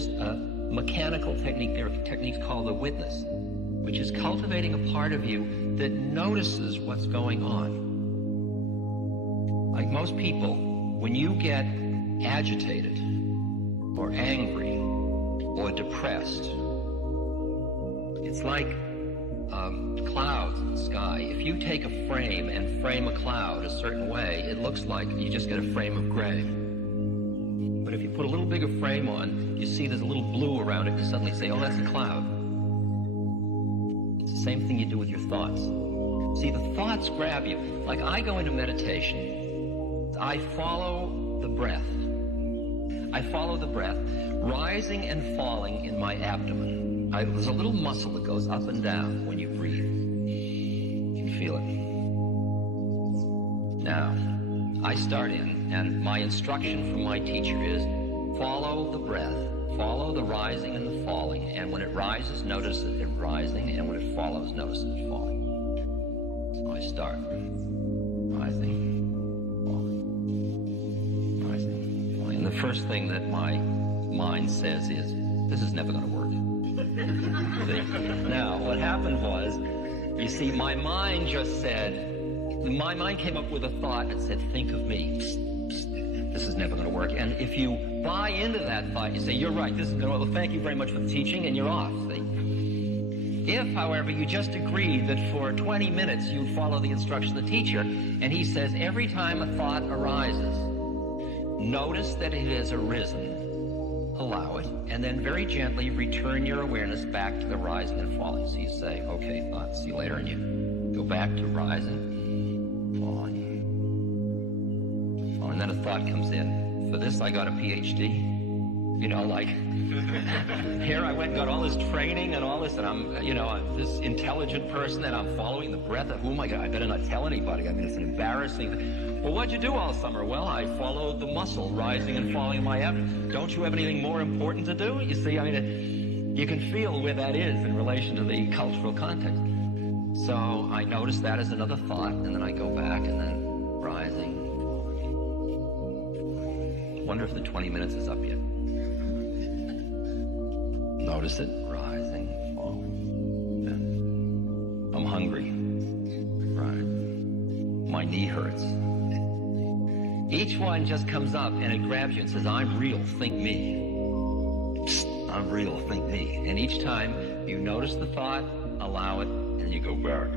just a mechanical technique. There are techniques called the witness, which is cultivating a part of you that notices what's going on. Like most people, when you get agitated or angry or depressed, it's like clouds in the sky. If you take a frame and frame a cloud a certain way, it looks like you just get a frame of gray. But if you put a little bigger frame on, you see there's a little blue around it, and you suddenly say, oh, that's a cloud. It's the same thing you do with your thoughts. See, the thoughts grab you. Like I go into meditation, I follow the breath. I follow the breath, rising and falling in my abdomen. There's a little muscle that goes up and down when you breathe. You can feel it. Now, I start in, and my instruction from my teacher is follow the breath, follow the rising and the falling, and when it rises, notice it rising, and when it follows, notice it falling. So I start rising, falling, rising, falling. And the first thing that my mind says is, this is never going to work. Now, what happened was, you see, my mind came up with a thought that said, think of me. This is never going to work. And if you buy into that thought, you say, you're right, this is going to work. Well, thank you very much for the teaching, and you're off. See? If, however, you just agreed that for 20 minutes you'd follow the instruction of the teacher, and he says, every time a thought arises, notice that it has arisen, allow it, and then very gently return your awareness back to the rising and falling. So you say, okay, thought, see you later, and you go back to rising, falling, falling. And then a thought comes in. For this, I got a PhD. You know, like, here I went and got all this training and all this, and I'm this intelligent person, and I'm following the breath of, oh my God, I better not tell anybody. I mean, it's an embarrassing thing. Well, what'd you do all summer? Well, I followed the muscle rising and falling in my abdomen. Don't you have anything more important to do? You see, I mean, you can feel where that is in relation to the cultural context. So I notice that as another thought, and then I go back, and then rising. Wonder if the 20 minutes is up yet. Notice it, rising, falling. Yeah. I'm hungry. Right. My knee hurts. Each one just comes up and it grabs you and says, I'm real, think me. I'm real, think me. And each time you notice the thought, allow it, and you go back.